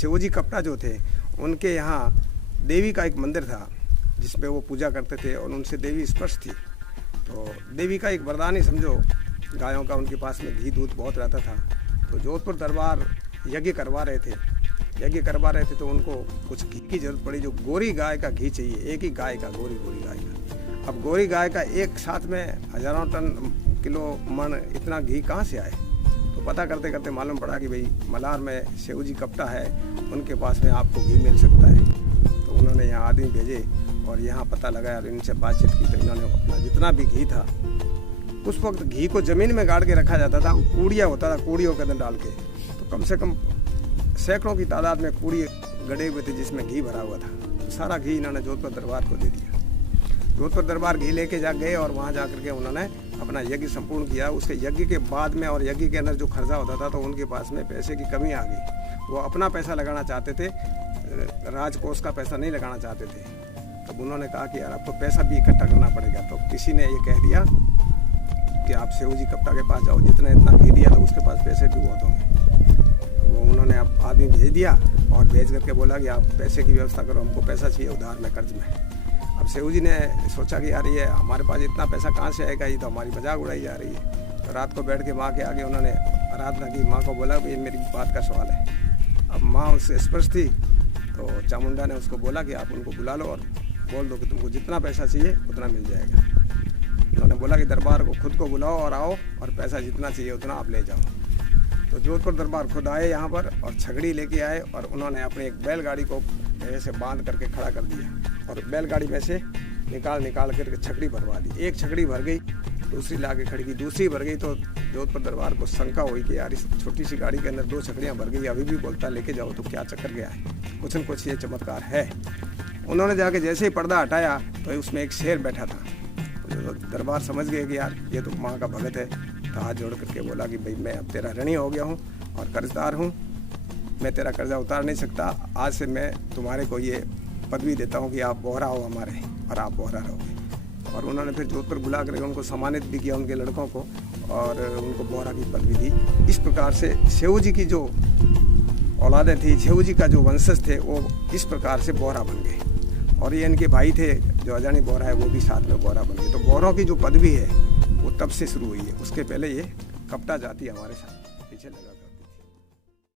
शिवजी कपटा जो थे उनके यहाँ देवी का एक मंदिर था जिसमें वो पूजा करते थे और उनसे देवी स्पर्श थी। तो देवी का एक वरदान ही समझो, गायों का उनके पास में घी दूध बहुत रहता था। तो जोधपुर दरबार यज्ञ करवा रहे थे तो उनको कुछ घी की जरूरत पड़ी। जो गोरी गाय का घी चाहिए, एक ही गाय का, गोरी गाय का। अब गोरी गाय का एक साथ में हजारों टन किलो मन इतना घी कहाँ से आए। तो पता करते करते मालूम पड़ा कि भाई मलार में शिवजी कपटा है, उनके पास में आपको घी मिल सकता है। तो उन्होंने यहाँ आदमी भेजे और यहाँ पता लगा और इनसे बातचीत की। तो इन्होंने अपना जितना भी घी था, उस वक्त घी को ज़मीन में गाड़ के रखा जाता था, कूड़िया होता था, कूड़ियों के अंदर डाल के। तो कम से कम सैकड़ों की तादाद में कूड़िए गड़े हुए थे जिसमें घी भरा हुआ था। तो सारा घी इन्होंने जोधपुर दरबार को दे दिया। जोधपुर दरबार घी लेके जा गए और वहाँ जा करके उन्होंने अपना यज्ञ संपूर्ण किया। उसके यज्ञ के बाद में और यज्ञ के अंदर जो खर्चा होता था तो उनके पास में पैसे की कमी आ गई। वो अपना पैसा लगाना चाहते थे, राजकोष का पैसा नहीं लगाना चाहते थे। तब उन्होंने कहा कि यार आपको पैसा भी इकट्ठा करना पड़ेगा। तो किसी ने ये कह दिया कि आप शिवजी कपटा के पास जाओ, जितना इतना घी दिया तो उसके पास पैसे भी बहुत होंगे। वो उन्होंने आप आदमी भेज दिया और भेज करके बोला कि आप पैसे की व्यवस्था करो, हमको पैसा चाहिए उधार में, कर्ज में। अब शिवजी ने सोचा कि यार ये हमारे पास इतना पैसा कहाँ से आएगा, ये तो हमारी मजाक उड़ाई जा रही है। तो रात को बैठ के माँ के आगे उन्होंने आराधना की। माँ को बोला कि ये मेरी बात का सवाल है। अब माँ उससे स्पर्श थी तो चामुंडा ने उसको बोला कि आप उनको बुला लो और बोल दो कि तुमको जितना पैसा चाहिए उतना मिल जाएगा। उन्होंने बोला कि दरबार को खुद को बुलाओ और आओ और पैसा जितना चाहिए उतना आप ले जाओ। तो जोधपुर दरबार खुद आए यहाँ पर और छकड़ी लेके आए और उन्होंने अपनी एक बैलगाड़ी को ऐसे बांध करके खड़ा कर दिया और बैलगाड़ी में से निकाल करके छकड़ी भरवा दी। एक छकड़ी भर गई, दूसरी लाके खड़ी की, दूसरी भर गई। तो जोधपुर दरबार को शंका हुई कि यार इस छोटी सी गाड़ी के अंदर 2 छकड़ियाँ भर गई, अभी भी बोलता लेके जाओ, तो क्या चक्कर गया है, कुछ न कुछ ये चमत्कार है। उन्होंने जाके जैसे ही पर्दा हटाया तो उसमें एक शेर बैठा था। तो दरबार समझ गए कि यार ये तो माँ का भगत है। तो हाथ जोड़ करके बोला कि भाई मैं अब तेरा ऋणी हो गया हूँ और कर्जदार हूँ, मैं तेरा कर्जा उतार नहीं सकता। आज से मैं तुम्हारे को ये पदवी देता हूँ कि आप बोहरा हो हमारे और आप बोहरा रहोगे। और उन्होंने फिर जोधपुर बुला करके उनको सम्मानित भी किया, उनके लड़कों को, और उनको बोहरा की पदवी दी। इस प्रकार से शिवजी की जो औलादें थी, शिवजी का जो वंशज थे, वो इस प्रकार से बोहरा बन गए। और ये इनके भाई थे जो अजानी बोहरा है, वो भी साथ में बोहरा बन गए। तो बोहरों की जो पदवी है वो तब से शुरू हुई है, उसके पहले ये कपटा जाति हमारे साथ पीछे लगा।